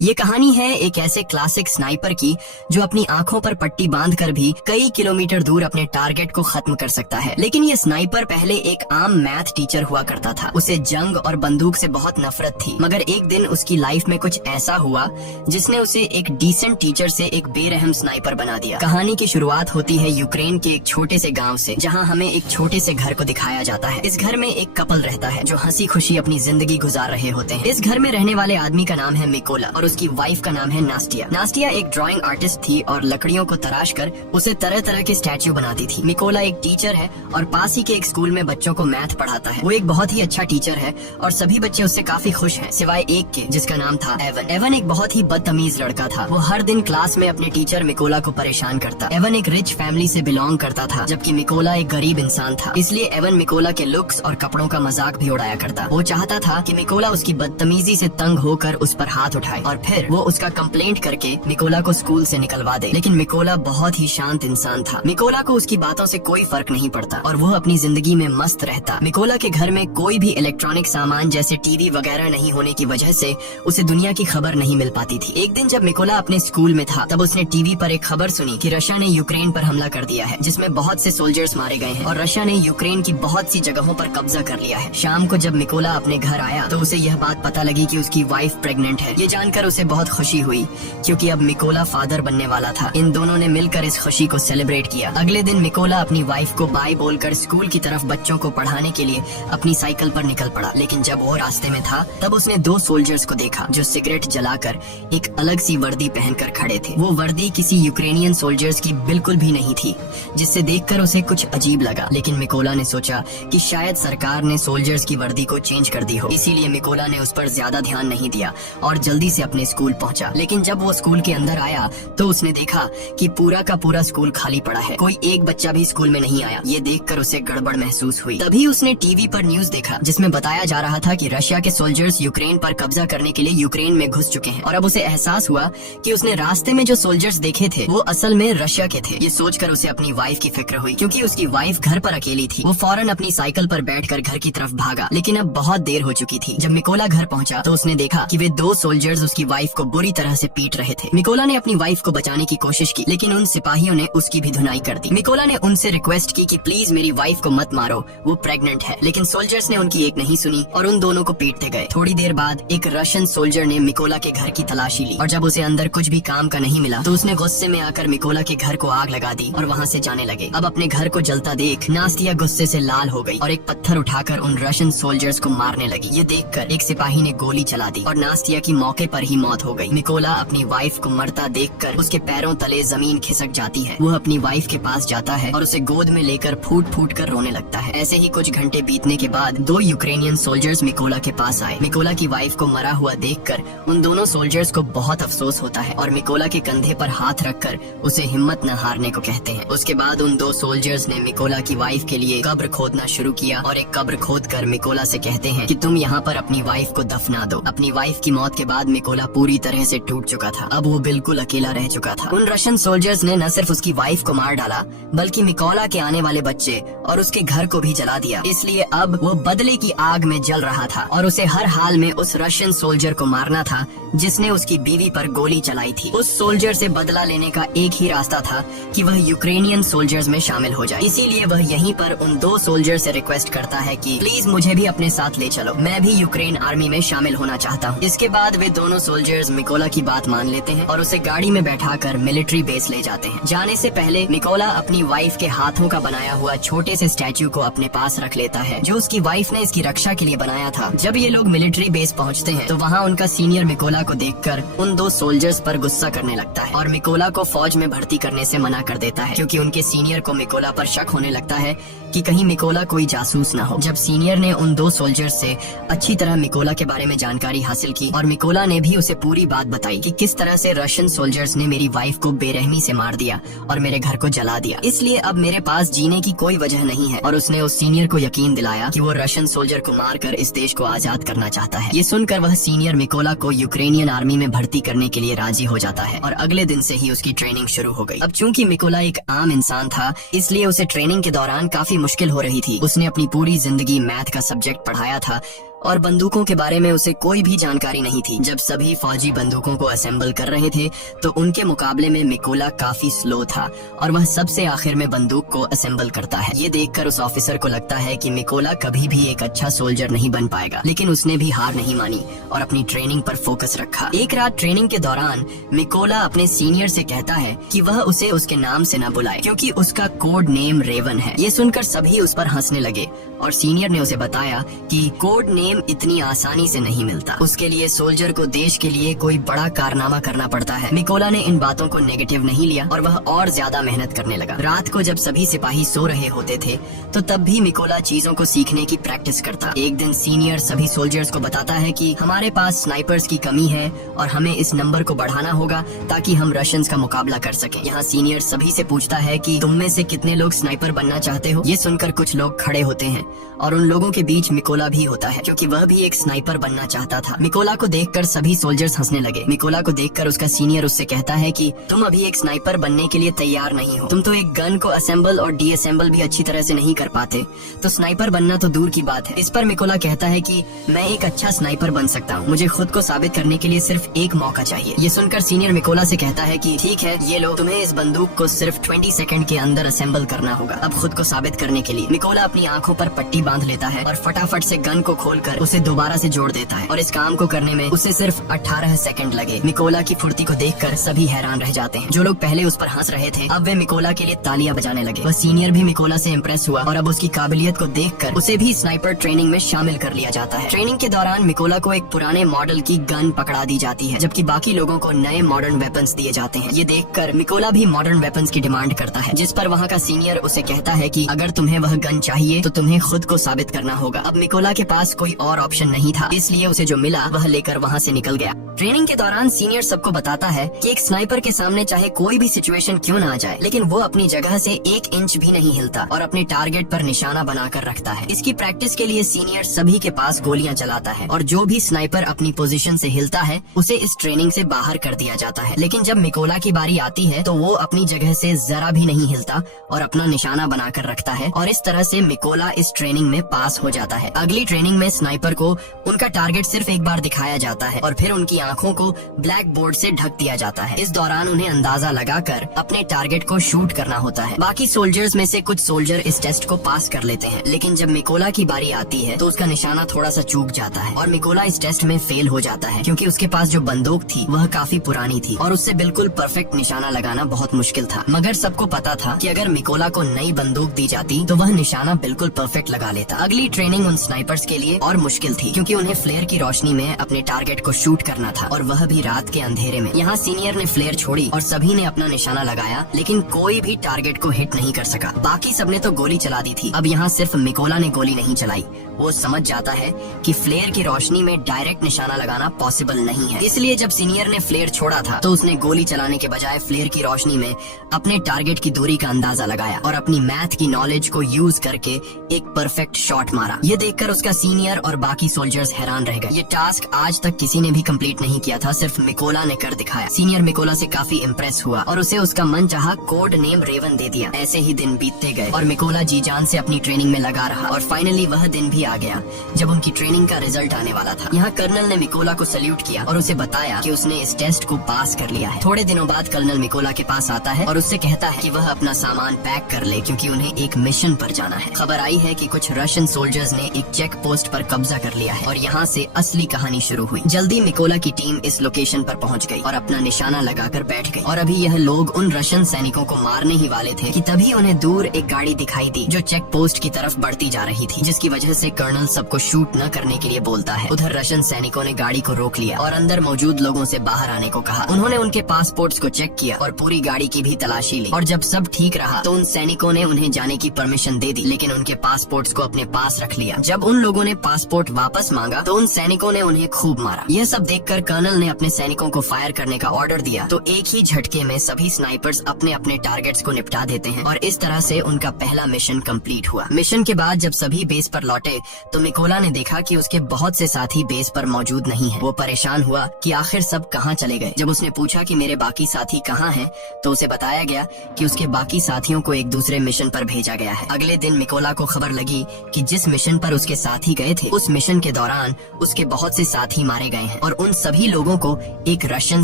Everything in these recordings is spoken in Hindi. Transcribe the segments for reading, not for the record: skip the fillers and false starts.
ये कहानी है एक ऐसे क्लासिक स्नाइपर की जो अपनी आंखों पर पट्टी बांधकर भी कई किलोमीटर दूर अपने टारगेट को खत्म कर सकता है। लेकिन ये स्नाइपर पहले एक आम मैथ टीचर हुआ करता था। उसे जंग और बंदूक से बहुत नफरत थी, मगर एक दिन उसकी लाइफ में कुछ ऐसा हुआ जिसने उसे एक डिसेंट टीचर से एक बेरहम स्नाइपर बना दिया। कहानी की शुरुआत होती है यूक्रेन के एक छोटे से गाँव से, जहाँ हमें एक छोटे से घर को दिखाया जाता है। इस घर में एक कपल रहता है जो हंसी खुशी अपनी जिंदगी गुजार रहे होते हैं। इस घर में रहने वाले आदमी का नाम है मिकोला और उसकी वाइफ का नाम है नास्टिया। नास्टिया एक ड्राइंग आर्टिस्ट थी और लकड़ियों को तराश कर उसे तरह तरह के स्टैच्यू बनाती थी। मिकोला एक टीचर है और पास ही के एक स्कूल में बच्चों को मैथ पढ़ाता है। वो एक बहुत ही अच्छा टीचर है और सभी बच्चे उससे काफी खुश हैं, सिवाय एक के जिसका नाम था एवन। एवन एक बहुत ही बदतमीज लड़का था। वो हर दिन क्लास में अपने टीचर मिकोला को परेशान करता। एवन एक रिच फैमिली से बिलोंग करता था, जबकि मिकोला एक गरीब इंसान था। इसलिए एवन मिकोला के लुक्स और कपड़ों का मजाक भी उड़ाया करता। वो चाहता था कि मिकोला उसकी बदतमीजी से तंग होकर उस पर हाथ उठाए और फिर वो उसका कंप्लेंट करके मिकोला को स्कूल से निकलवा दे। लेकिन मिकोला बहुत ही शांत इंसान था। मिकोला को उसकी बातों से कोई फर्क नहीं पड़ता और वो अपनी जिंदगी में मस्त रहता। मिकोला के घर में कोई भी इलेक्ट्रॉनिक सामान जैसे टीवी वगैरह नहीं होने की वजह से उसे दुनिया की खबर नहीं मिल पाती थी। एक दिन जब मिकोला अपने स्कूल में था, तब उसने टीवी पर एक खबर सुनी कि रशिया ने यूक्रेन पर हमला कर दिया है, जिसमें बहुत से सोल्जर्स मारे गए हैं और रशिया ने यूक्रेन की बहुत सी जगहों पर कब्जा कर लिया है। शाम को जब मिकोला अपने घर आया तो उसे यह बात पता लगी कि उसकी वाइफ प्रेग्नेंट है। ये जानकर उसे बहुत खुशी हुई क्योंकि अब मिकोला फादर बनने वाला था। इन दोनों ने मिलकर इस खुशी को सेलिब्रेट किया। अगले दिन मिकोला अपनी वाइफ को बाय बोलकर स्कूल की तरफ बच्चों को पढ़ाने के लिए अपनी साइकिल पर निकल पड़ा। लेकिन जब वो रास्ते में था तब उसने दो सोल्जर्स को देखा जो सिगरेट जलाकर एक अलग सी वर्दी पहनकर खड़े थे। वो वर्दी किसी यूक्रेनियन सोल्जर्स की बिल्कुल भी नहीं थी, जिससे देखकर उसे कुछ अजीब लगा। लेकिन मिकोला ने सोचा कि शायद सरकार ने सोल्जर्स की वर्दी को चेंज कर दी हो, इसीलिए मिकोला ने उस पर ज्यादा ध्यान नहीं दिया और जल्दी से अपने स्कूल पहुंचा। लेकिन जब वो स्कूल के अंदर आया तो उसने देखा कि पूरा का पूरा स्कूल खाली पड़ा है। कोई एक बच्चा भी स्कूल में नहीं आया। ये देखकर उसे गड़बड़ महसूस हुई। तभी उसने टीवी पर न्यूज देखा जिसमें बताया जा रहा था कि रशिया के सोल्जर्स यूक्रेन पर कब्जा करने के लिए यूक्रेन में घुस चुके हैं। और अब उसे एहसास हुआ कि उसने रास्ते में जो सोल्जर्स देखे थे वो असल में रशिया के थे। ये सोचकर उसे अपनी वाइफ की फिक्र हुई, क्योंकि उसकी वाइफ घर पर अकेली थी। वो फौरन अपनी साइकिल पर बैठकर घर की तरफ भागा, लेकिन अब बहुत देर हो चुकी थी। जब मिकोला घर पहुंचा तो उसने देखा कि वे दो सोल्जर्स उसकी वाइफ को बुरी तरह से पीट रहे थे। मिकोला ने अपनी वाइफ को बचाने की कोशिश की, लेकिन उन सिपाहियों ने उसकी भी धुनाई कर दी। मिकोला ने उनसे रिक्वेस्ट की कि प्लीज मेरी वाइफ को मत मारो, वो प्रेग्नेंट है। लेकिन सोल्जर्स ने उनकी एक नहीं सुनी और उन दोनों को पीटते गए। थोड़ी देर बाद एक रशियन सोल्जर ने मिकोला के घर की तलाशी ली और जब उसे अंदर कुछ भी काम का नहीं मिला तो उसने गुस्से में आकर मिकोला के घर को आग लगा दी और वहाँ से जाने लगे। अब अपने घर को जलता देख नास्टिया गुस्से से लाल हो गई और एक पत्थर उठाकर उन रशियन सोल्जर्स को मारने लगी। ये देखकर एक सिपाही ने गोली चला दी और नास्टिया की मौके पर ही मौत हो गई। मिकोला अपनी वाइफ को मरता देखकर उसके पैरों तले जमीन खिसक जाती है। वो अपनी वाइफ के पास जाता है और उसे गोद में लेकर फूट फूट कर रोने लगता है। ऐसे ही कुछ घंटे बीतने के बाद दो यूक्रेनियन सोल्जर्स मिकोला के पास आए। मिकोला की वाइफ को मरा हुआ देखकर उन दोनों सोल्जर्स को बहुत अफसोस होता है और मिकोला के कंधे पर हाथ रखकर उसे हिम्मत न हारने को कहते हैं। उसके बाद उन दो सोल्जर्स ने मिकोला की वाइफ के लिए कब्र खोदना शुरू किया और एक कब्र खोद कर मिकोला से कहते हैं कि तुम यहाँ पर अपनी वाइफ को दफना दो। अपनी वाइफ की मौत के बाद मिकोला पूरी तरह से टूट चुका था। अब वो बिल्कुल अकेला रह चुका था। उन रशियन सोल्जर्स ने न सिर्फ उसकी वाइफ को मार डाला बल्कि मिकोला के आने वाले बच्चे और उसके घर को भी जला दिया। इसलिए अब वो बदले की आग में जल रहा था और उसे हर हाल में उस रशियन सोल्जर को मारना था जिसने उसकी बीवी पर गोली चलाई थी। उस सोल्जर से बदला लेने का एक ही रास्ता था कि वह यूक्रेनियन सोल्जर्स में शामिल हो जाए। इसीलिए वह यहीं पर उन दो सोल्जर से रिक्वेस्ट करता है कि प्लीज मुझे भी अपने साथ ले चलो, मैं भी यूक्रेन आर्मी में शामिल होना चाहता हूँ। इसके बाद वे दोनों सोल्जर्स मिकोला की बात मान लेते हैं और उसे गाड़ी में बैठाकर मिलिट्री बेस ले जाते हैं। जाने से पहले मिकोला अपनी वाइफ के हाथों का बनाया हुआ छोटे से स्टैच्यू को अपने पास रख लेता है जो उसकी वाइफ ने इसकी रक्षा के लिए बनाया था। जब ये लोग मिलिट्री बेस पहुंचते हैं तो वहाँ उनका सीनियर मिकोला को देखकर उन दो सोल्जर्स पर गुस्सा करने लगता है और मिकोला को फौज में भर्ती करने से मना कर देता है, क्योंकि उनके सीनियर को मिकोला पर शक होने लगता है कि कहीं मिकोला कोई जासूस न हो। जब सीनियर ने उन दो सोल्जर्स से अच्छी तरह मिकोला के बारे में जानकारी हासिल की और मिकोला ने भी उसे पूरी बात बताई कि किस तरह से रशियन सोल्जर्स ने मेरी वाइफ को बेरहमी से मार दिया और मेरे घर को जला दिया, इसलिए अब मेरे पास जीने की कोई वजह नहीं है। और उसने उस सीनियर को यकीन दिलाया कि वो रशियन सोल्जर को मारकर इस देश को आजाद करना चाहता है। ये सुनकर वह सीनियर मिकोला को यूक्रेनियन आर्मी में भर्ती करने के लिए राजी हो जाता है और अगले दिन से ही उसकी ट्रेनिंग शुरू हो गई। अब चूंकि मिकोला एक आम इंसान था, इसलिए उसे ट्रेनिंग के दौरान काफी मुश्किल हो रही थी। उसने अपनी पूरी जिंदगी मैथ का सब्जेक्ट पढ़ाया था और बंदूकों के बारे में उसे कोई भी जानकारी नहीं थी। जब सभी फौजी बंदूकों को असेंबल कर रहे थे तो उनके मुकाबले में मिकोला काफी स्लो था और वह सबसे आखिर में बंदूक को असेंबल करता है। ये देखकर उस ऑफिसर को लगता है कि मिकोला कभी भी एक अच्छा सोल्जर नहीं बन पाएगा, लेकिन उसने भी हार नहीं मानी और अपनी ट्रेनिंग पर फोकस रखा। एक रात ट्रेनिंग के दौरान मिकोला अपने सीनियर से कहता है कि वह उसे उसके नाम से न बुलाए क्योंकि उसका कोड नेम रेवन है। ये सुनकर सभी उस पर हंसने लगे और सीनियर ने उसे बताया कि कोड नेम इतनी आसानी से नहीं मिलता, उसके लिए सोल्जर को देश के लिए कोई बड़ा कारनामा करना पड़ता है। मिकोला ने इन बातों को नेगेटिव नहीं लिया और वह और ज्यादा मेहनत करने लगा। रात को जब सभी सिपाही सो रहे होते थे तो तब भी मिकोला चीजों को सीखने की प्रैक्टिस करता। एक दिन सीनियर सभी सोल्जर्स को बताता है कि हमारे पास स्नाइपर्स की कमी है और हमें इस नंबर को बढ़ाना होगा ताकि हम रशियंस का मुकाबला कर सकें। यहाँ सीनियर सभी से पूछता है कि तुम में से कितने लोग स्नाइपर बनना चाहते हो। ये सुनकर कुछ लोग खड़े होते हैं और उन लोगों के बीच मिकोला भी होता है क्योंकि वह भी एक स्नाइपर बनना चाहता था। मिकोला को देखकर सभी सोल्जर्स हंसने लगे। मिकोला को देखकर उसका सीनियर उससे कहता है कि तुम अभी एक स्नाइपर बनने के लिए तैयार नहीं हो, तुम तो एक गन को असेंबल और डीअसेंबल भी अच्छी तरह से नहीं कर पाते, तो स्नाइपर बनना तो दूर की बात है। इस पर मिकोला कहता है कि मैं एक अच्छा स्नाइपर बन सकता हूँ, मुझे खुद को साबित करने के लिए सिर्फ एक मौका चाहिए। ये सुनकर सीनियर मिकोला से कहता है कि ठीक है, ये लो, तुम्हें इस बंदूक को सिर्फ 20 सेकंड के अंदर असेंबल करना होगा। अब खुद को साबित करने के लिए मिकोला अपनी आंखों पर पट्टी बांध लेता है और फटाफट से गन को खोलकर उसे दोबारा से जोड़ देता है और इस काम को करने में उसे सिर्फ 18 सेकंड लगे। मिकोला की फुर्ती को देखकर सभी हैरान रह जाते हैं। जो लोग पहले उस पर हंस रहे थे अब वे मिकोला के लिए तालियां बजाने लगे। वह सीनियर भी मिकोला से इम्प्रेस हुआ और अब उसकी काबिलियत को देखकर उसे भी स्नाइपर ट्रेनिंग में शामिल कर लिया जाता है। ट्रेनिंग के दौरान मिकोला को एक पुराने मॉडल की गन पकड़ा दी जाती है जबकि बाकी लोगों को नए मॉडर्न वेपन्स दिए जाते हैं। ये देखकर मिकोला भी मॉडर्न वेपन्स की डिमांड करता है, जिस पर वहाँ का सीनियर उसे कहता है कि अगर तुम्हें वह गन चाहिए तो तुम्हें खुद को साबित करना होगा। अब मिकोला के पास कोई और ऑप्शन नहीं था, इसलिए उसे जो मिला वह लेकर वहाँ से निकल गया। ट्रेनिंग के दौरान सीनियर सबको बताता है कि एक स्नाइपर के सामने चाहे कोई भी सिचुएशन क्यों ना आ जाए, लेकिन वो अपनी जगह से 1 इंच भी नहीं हिलता और अपने टारगेट पर निशाना बनाकर रखता है। इसकी प्रैक्टिस के लिए सीनियर सभी के पास गोलियां चलाता है और जो भी स्नाइपर अपनी पोजीशन से हिलता है उसे इस ट्रेनिंग से बाहर कर दिया जाता है। लेकिन जब मिकोला की बारी आती है तो वो अपनी जगह से जरा भी नहीं हिलता और अपना निशाना बनाकर रखता है और इस तरह से मिकोला इस ट्रेनिंग में पास हो जाता है। अगली ट्रेनिंग में स्नाइपर को उनका टारगेट सिर्फ एक बार दिखाया जाता है और फिर उनकी आंखों को ब्लैक बोर्ड से ढक दिया जाता है। इस दौरान उन्हें अंदाजा लगाकर अपने टारगेट को शूट करना होता है। बाकी सोल्जर्स में से कुछ सोल्जर इस टेस्ट को पास कर लेते हैं, लेकिन जब मिकोला की बारी आती है तो उसका निशाना थोड़ा सा चूक जाता है और मिकोला इस टेस्ट में फेल हो जाता है क्योंकि उसके पास जो बंदूक थी वह काफी पुरानी थी और उससे बिल्कुल परफेक्ट निशाना लगाना बहुत मुश्किल था। मगर सबको पता था कि अगर मिकोला को नई बंदूक दी जाती तो वह निशाना बिल्कुल परफेक्ट लगा लेता। अगली ट्रेनिंग उन स्नाइपर्स के लिए और मुश्किल थी क्योंकि उन्हें फ्लेयर की रोशनी में अपने टारगेट को शूट करना था और वह भी रात के अंधेरे में। यहाँ सीनियर ने फ्लेयर छोड़ी और सभी ने अपना निशाना लगाया, लेकिन कोई भी टारगेट को हिट नहीं कर सका। बाकी सबने तो गोली चला दी थी। अब यहाँ सिर्फ मिकोला ने गोली नहीं चलाई। वो समझ जाता है कि फ्लेयर की रोशनी में डायरेक्ट निशाना लगाना पॉसिबल नहीं है, इसलिए जब सीनियर ने फ्लेयर छोड़ा था तो उसने गोली चलाने के बजाय फ्लेयर की रोशनी में अपने टारगेट की दूरी का अंदाजा लगाया और अपनी मैथ की नॉलेज को यूज करके एक परफेक्ट शॉट मारा। ये देखकर उसका सीनियर और बाकी सोल्जर्स हैरान रह गए। ये टास्क आज तक किसी ने भी कंप्लीट नहीं किया था, सिर्फ मिकोला ने कर दिखाया। सीनियर मिकोला से काफी इम्प्रेस हुआ और उसे उसका मनचाहा कोड नेम रेवन दे दिया। ऐसे ही दिन बीतते गए और मिकोला जी जान से अपनी ट्रेनिंग में लगा रहा और फाइनली वह दिन भी आ गया जब उनकी ट्रेनिंग का रिजल्ट आने वाला था। यहाँ कर्नल ने मिकोला को सल्यूट किया और उसे बताया कि उसने इस टेस्ट को पास कर लिया है। थोड़े दिनों बाद कर्नल मिकोला के पास आता है और उससे कहता है कि वह अपना सामान पैक कर ले क्योंकि उन्हें एक मिशन पर जाना है। खबर आई है कि कुछ रशियन सोल्जर्स ने एक चेक पोस्ट पर कब्जा कर लिया है और यहाँ से असली कहानी शुरू हुई। जल्दी मिकोला की टीम इस लोकेशन पर पहुँच गई और अपना निशाना लगाकर बैठ गई और अभी यह लोग उन रशियन सैनिकों को मारने ही वाले थे कि तभी उन्हें दूर एक गाड़ी दिखाई दी जो चेक पोस्ट की तरफ बढ़ती जा रही थी, जिसकी वजह से कर्नल सबको शूट न करने के लिए बोलता है। उधर रशियन सैनिकों ने गाड़ी को रोक लिया और अंदर मौजूद लोगों से बाहर आने को कहा। उन्होंने उनके पासपोर्ट्स को चेक किया और पूरी गाड़ी की भी तलाशी ली और जब सब ठीक रहा तो उन सैनिकों ने उन्हें जाने की परमिशन दे दी, लेकिन उनके पासपोर्ट्स को अपने पास रख लिया। जब उन लोगों ने पासपोर्ट वापस मांगा तो उन सैनिकों ने उन्हें खूब मारा। यह सब देखकर कर्नल ने अपने सैनिकों को फायर करने का ऑर्डर दिया तो एक ही झटके में सभी स्नाइपर्स अपने अपने टारगेट्स को निपटा देते हैं और इस तरह से उनका पहला मिशन कंप्लीट हुआ। मिशन के बाद जब सभी बेस पर लौटे तो मिकोला ने देखा कि उसके बहुत से साथी बेस पर मौजूद नहीं है। वो परेशान हुआ कि आखिर सब कहाँ चले गए। जब उसने पूछा कि मेरे बाकी साथी कहाँ हैं, तो उसे बताया गया कि उसके बाकी साथियों को एक दूसरे मिशन पर भेजा गया है। अगले दिन मिकोला को खबर लगी कि जिस मिशन पर उसके साथी गए थे उस मिशन के दौरान उसके बहुत से साथी मारे गए हैं और उन सभी लोगों को एक रशियन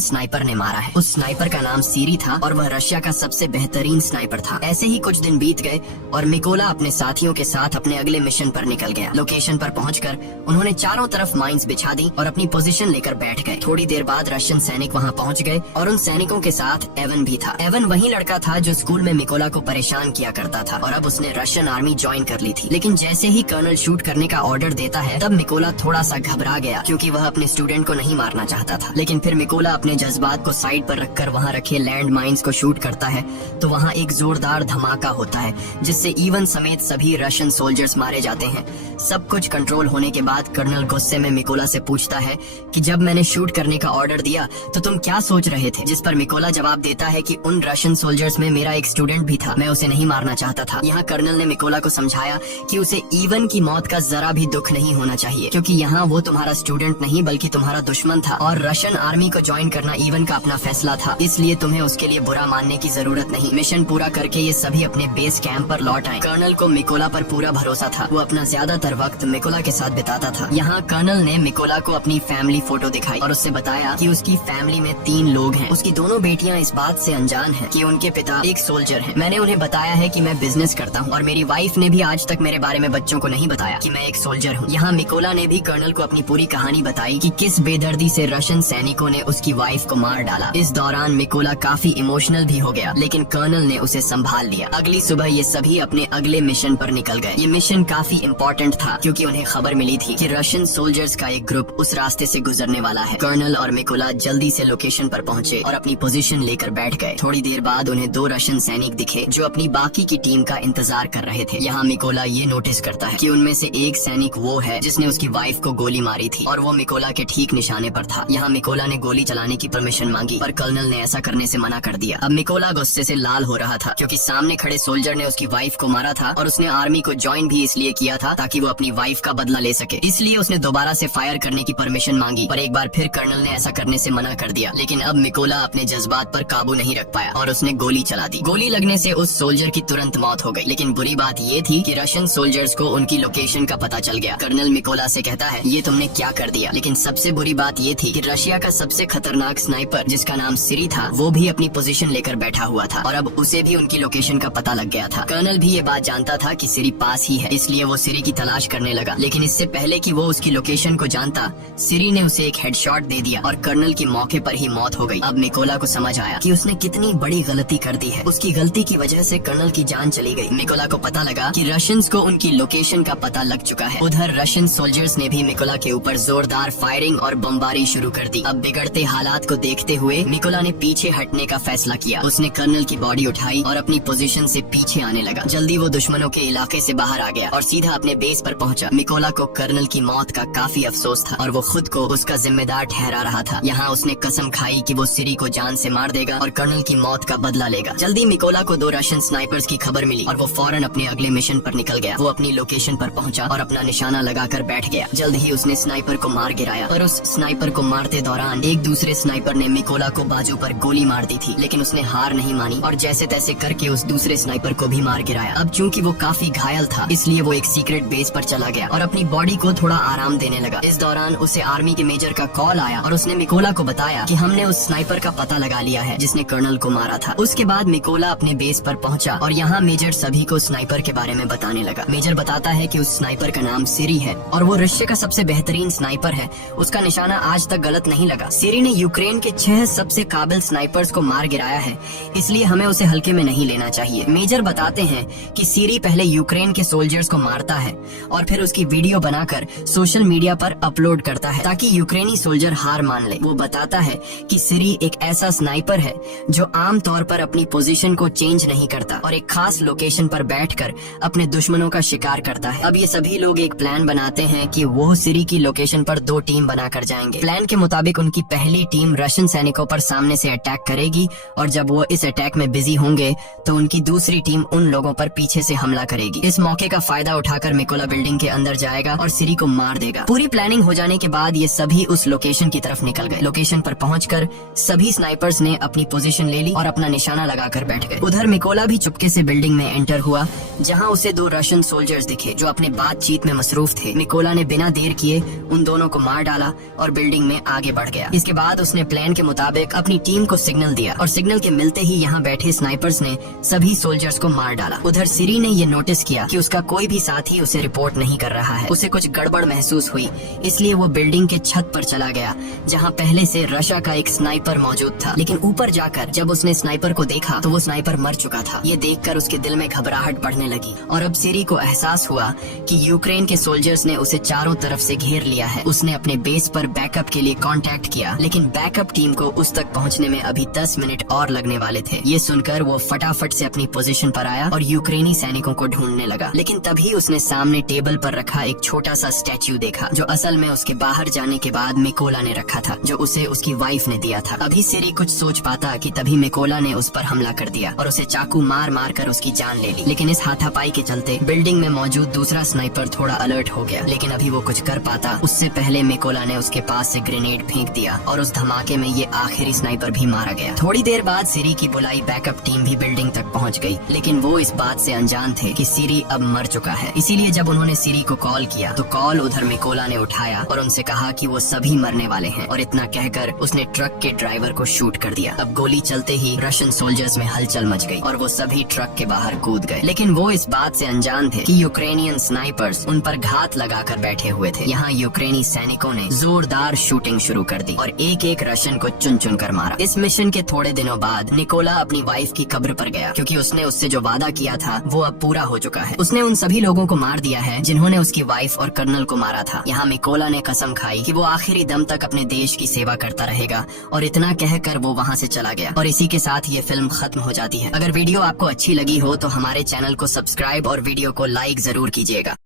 स्नाइपर ने मारा है। उस स्नाइपर का नाम सीरी था और वह रशिया का सबसे बेहतरीन स्नाइपर था। ऐसे ही कुछ दिन बीत गए और मिकोला अपने साथियों के साथ अपने अगले मिशन पर निकल गया। लोकेशन पर पहुंचकर उन्होंने चारों तरफ माइंस बिछा दी और अपनी पोजीशन लेकर बैठ गए। थोड़ी देर बाद रशियन सैनिक वहां पहुंच गए और उन सैनिकों के साथ एवन भी था। एवन वही लड़का था जो स्कूल में मिकोला को परेशान किया करता था और अब उसने रशियन आर्मी ज्वाइन कर ली थी। लेकिन जैसे ही कर्नल शूट करने का ऑर्डर देता है तब मिकोला थोड़ा सा घबरा गया क्योंकि वह अपने स्टूडेंट को नहीं मारना चाहता था। लेकिन फिर मिकोला अपने जज्बात को साइड पर रखकर वहाँ रखे लैंड माइंस को शूट करता है तो वहाँ एक जोरदार धमाका होता है जिससे इवन समेत सभी रशियन सोल्जर्स मारे जाते हैं। सब कुछ कंट्रोल होने के बाद कर्नल गुस्से में मिकोला से पूछता है कि जब मैंने शूट करने का ऑर्डर दिया तो तुम क्या सोच रहे थे? जिस पर मिकोला जवाब देता है कि उन रशियन सोल्जर्स में मेरा एक स्टूडेंट भी था, मैं उसे नहीं मारना चाहता था। यहाँ कर्नल ने मिकोला को समझाया कि उसे इवन की मौत का जरा भी दुख नहीं होना चाहिए क्योंकि यहाँ वो तुम्हारा स्टूडेंट नहीं बल्कि तुम्हारा दुश्मन था और रशियन आर्मी को ज्वाइन करना इवन का अपना फैसला था, इसलिए तुम्हें उसके लिए बुरा मानने की जरूरत नहीं। मिशन पूरा करके ये सभी अपने बेस कैंप पर लौट आए। कर्नल को मिकोला पर पूरा भरोसा था, वो अपना ज्यादातर वक्त मिकोला के साथ बिताता था। यहाँ कर्नल ने मिकोला को अपनी फैमिली फोटो दिखाई और उससे बताया कि उसकी फैमिली में 3 लोग हैं। उसकी दोनों बेटियां इस बात से अनजान हैं कि उनके पिता एक सोल्जर हैं। मैंने उन्हें बताया है कि मैं बिजनेस करता हूँ और मेरी वाइफ ने भी आज तक मेरे बारे में बच्चों को नहीं बताया कि मैं एक सोल्जर हूँ। यहाँ मिकोला ने भी कर्नल को अपनी पूरी कहानी बताई कि किस बेदर्दी से रशियन सैनिकों ने उसकी वाइफ को मार डाला। इस दौरान मिकोला काफी इमोशनल भी हो गया लेकिन कर्नल ने उसे संभाल लिया। अगली सुबह ये सभी अपने अगले मिशन पर निकल गए। ये मिशन काफी इम्पोर्टेंट था क्योंकि उन्हें खबर मिली थी कि रशियन सोल्जर्स का एक ग्रुप उस रास्ते से गुजरने वाला है। कर्नल और मिकोला जल्दी से लोकेशन पर पहुंचे और अपनी पोजीशन लेकर बैठ गए। थोड़ी देर बाद उन्हें 2 रशियन सैनिक दिखे जो अपनी बाकी की टीम का इंतजार कर रहे थे। यहाँ मिकोला ये नोटिस करता है कि उनमें से एक सैनिक वो है जिसने उसकी वाइफ को गोली मारी थी और वो मिकोला के ठीक निशाने पर था। यहाँ मिकोला ने गोली चलाने की परमिशन मांगी पर कर्नल ने ऐसा करने से मना कर दिया। अब मिकोला गुस्से से लाल हो रहा था क्योंकि सामने खड़े सोल्जर ने उसकी वाइफ को मारा था और उसने आर्मी को ज्वाइन भी इसलिए किया था ताकि वो अपनी वाइफ का बदला ले सके। इसलिए उसने दोबारा से फायर करने की परमिशन मांगी पर एक बार फिर कर्नल ने ऐसा करने से मना कर दिया। लेकिन अब मिकोला अपने जज्बात पर काबू नहीं रख पाया और उसने गोली चला दी। गोली लगने से उस सोल्जर की तुरंत मौत हो गई। लेकिन बुरी बात ये थी कि रशियन सोल्जर्स को उनकी लोकेशन का पता चल गया। कर्नल मिकोला से कहता है ये तुमने क्या कर दिया? लेकिन सबसे बुरी बात ये थी कि रशिया का सबसे खतरनाक स्नाइपर जिसका नाम सीरी था वो भी अपनी पोजीशन लेकर बैठा हुआ था और अब उसे भी उनकी लोकेशन का पता लग गया था। कर्नल भी ये बात जानता था कि सीरी पास ही है, इसलिए वो सीरी की तलाश करने लगा। लेकिन इससे पहले कि वो उसकी लोकेशन को जानता, सीरी ने उसे एक हेडशॉट दे दिया और कर्नल की मौके पर ही मौत हो गई। अब मिकोला को समझ आया कि उसने कितनी बड़ी गलती कर दी है। उसकी गलती की वजह से कर्नल की जान चली गई। मिकोला को पता लगा कि रशियंस को उनकी लोकेशन का पता लग चुका है। उधर रशियन सोल्जर्स ने भी मिकोला के ऊपर जोरदार फायरिंग और बमबारी शुरू कर दी। अब बिगड़ते हालात को देखते हुए मिकोला ने पीछे हटने का फैसला किया। उसने कर्नल की बॉडी उठाई और अपनी पोजीशन से पीछे आने लगा। जल्दी वो दुश्मनों के इलाके से बाहर आ गया और सीधा अपने बेस पर पहुंचा। मिकोला को कर्नल की मौत का काफी अफसोस था और वो खुद को उसका जिम्मेदार ठहरा रहा था। यहाँ उसने कसम खाई कि वो सीरी को जान से मार देगा और कर्नल की मौत का बदला लेगा। जल्दी मिकोला को 2 रशियन स्नाइपर्स की खबर मिली और वो फौरन अपने अगले मिशन पर निकल गया। वो अपनी लोकेशन पर पहुंचा और अपना निशाना लगाकर बैठ गया। जल्द ही उसने स्नाइपर को मार गिराया पर उस स्नाइपर को मारते दौरान एक दूसरे स्नाइपर ने मिकोला को बाजू पर गोली मार दी थी। लेकिन उसने हार नहीं मानी और जैसे तैसे करके उस दूसरे स्नाइपर को भी मार गिराया। अब चूंकि वो काफी घायल था इसलिए वो एक सीक्रेट बेस पर चला गया और अपनी बॉडी को थोड़ा आराम देने लगा। इस दौरान उसे आर्मी के मेजर का कॉल आया और उसने मिकोला को बताया कि हमने उस स्नाइपर का पता लगा लिया है जिसने कर्नल को मारा था। उसके बाद मिकोला अपने बेस पर पहुंचा और यहाँ मेजर सभी को स्नाइपर के बारे में बताने लगा। मेजर बताता है कि उस स्नाइपर का नाम सीरी है और वो रशिया का सबसे बेहतरीन स्नाइपर है। उसका निशाना आज तक गलत नहीं लगा। सीरी ने यूक्रेन के 6 सबसे काबिल स्नाइपर्स को मार गिराया है, इसलिए हमें उसे हल्के में नहीं लेना चाहिए। मेजर बताते हैं कि सीरी पहले यूक्रेन के सोल्जर्स को मारता है और फिर उसकी वीडियो बनाकर सोशल मीडिया पर अपलोड करता है ताकि यूक्रेनी सोल्जर हार मान ले। वो बताता है कि सीरी एक ऐसा स्नाइपर है जो आम तौर पर अपनी पोजीशन को चेंज नहीं करता और एक खास लोकेशन पर बैठकर अपने दुश्मनों का शिकार करता है। अब ये सभी लोग एक प्लान बनाते हैं कि वो सीरी की लोकेशन पर 2 टीम बनाकर जाएंगे। प्लान के मुताबिक उनकी पहली टीम रशियन सैनिकों पर सामने से अटैक करेगी और जब वो इस अटैक में बिजी होंगे तो उनकी दूसरी टीम उन लोगों पर पीछे से हमला करेगी। इस मौके का फायदा उठाकर मिकोला बिल्डिंग के अंदर जाएगा और सीरी को मार देगा। पूरी प्लानिंग हो जाने के बाद ये सभी उस लोकेशन की तरफ निकल गए। लोकेशन पर पहुंचकर सभी स्नाइपर्स ने अपनी पोजीशन ले ली और अपना निशाना लगाकर बैठ गए। उधर मिकोला भी चुपके से बिल्डिंग में एंटर हुआ जहां उसे 2 रशियन सोल्जर्स दिखे जो अपने बातचीत में मसरूफ बेवकूफ थे। निकोला ने बिना देर किए उन दोनों को मार डाला और बिल्डिंग में आगे बढ़ गया। इसके बाद उसने प्लान के मुताबिक अपनी टीम को सिग्नल दिया और सिग्नल के मिलते ही यहाँ बैठे स्नाइपर्स ने सभी सोल्जर्स को मार डाला। उधर सिरी ने ये नोटिस किया कि उसका कोई भी साथी उसे रिपोर्ट नहीं कर रहा है। उसे कुछ गड़बड़ महसूस हुई, इसलिए वो बिल्डिंग के छत पर चला गया जहाँ पहले से रशा का एक स्नाइपर मौजूद था। लेकिन ऊपर जाकर जब उसने स्नाइपर को देखा तो वो स्नाइपर मर चुका था। ये देखकर उसके दिल में घबराहट बढ़ने लगी और अब सिरी को एहसास हुआ कि यूक्रेन के सोल्जर्स ने उसे चारों तरफ से घेर लिया है। उसने अपने बेस पर बैकअप के लिए कांटेक्ट किया, लेकिन बैकअप टीम को उस तक पहुंचने में अभी 10 मिनट और लगने वाले थे। ये सुनकर वो फटाफट से अपनी पोजीशन पर आया और यूक्रेनी सैनिकों को ढूंढने लगा। लेकिन तभी उसने सामने टेबल पर रखा एक छोटा सा स्टैच्यू देखा, जो असल में उसके बाहर जाने के बाद मिकोला ने रखा था, जो उसे उसकी वाइफ ने दिया था। अभी सिरी कुछ सोच पाता कि तभी मिकोला ने उस पर हमला कर दिया और उसे चाकू मार मार कर उसकी जान ले ली। लेकिन इस हाथापाई के चलते बिल्डिंग में मौजूद दूसरा स्नाइपर थोड़ा अलर्ट हो गया, लेकिन अभी वो कुछ कर पाता उससे पहले मिकोला ने उसके पास से ग्रेनेड फेंक दिया और उस धमाके में ये आखिरी स्नाइपर भी मारा गया। थोड़ी देर बाद सिरी की बुलाई बैकअप टीम भी बिल्डिंग तक पहुंच गई, लेकिन वो इस बात से अनजान थे कि सिरी अब मर चुका है। इसीलिए जब उन्होंने सिरी को कॉल किया तो कॉल उधर मिकोला ने उठाया और उनसे कहा कि वो सभी मरने वाले हैं, और इतना कहकर उसने ट्रक के ड्राइवर को शूट कर दिया। अब गोली चलते ही रशियन सोल्जर्स में हलचल मच गई और वो सभी ट्रक के बाहर कूद गए। लेकिन वो इस बात से अनजान थे कि यूक्रेनियन स्नाइपर्स उन पर घात लगाकर बैठे हुए थे। यहाँ यूक्रेनी सैनिकों ने जोरदार शूटिंग शुरू कर दी और एक एक रशियन को चुन चुन कर मारा। इस मिशन के थोड़े दिनों बाद निकोला अपनी वाइफ की कब्र पर गया, क्योंकि उसने उससे जो वादा किया था वो अब पूरा हो चुका है। उसने उन सभी लोगों को मार दिया है जिन्होंने उसकी वाइफ और कर्नल को मारा था। यहाँ मिकोला ने कसम खाई कि वो आखिरी दम तक अपने देश की सेवा करता रहेगा, और इतना कहकर वो वहाँ से चला गया। और इसी के साथ ये फिल्म खत्म हो जाती है। अगर वीडियो आपको अच्छी लगी हो तो हमारे चैनल को सब्सक्राइब और वीडियो को लाइक जरूर कीजिएगा।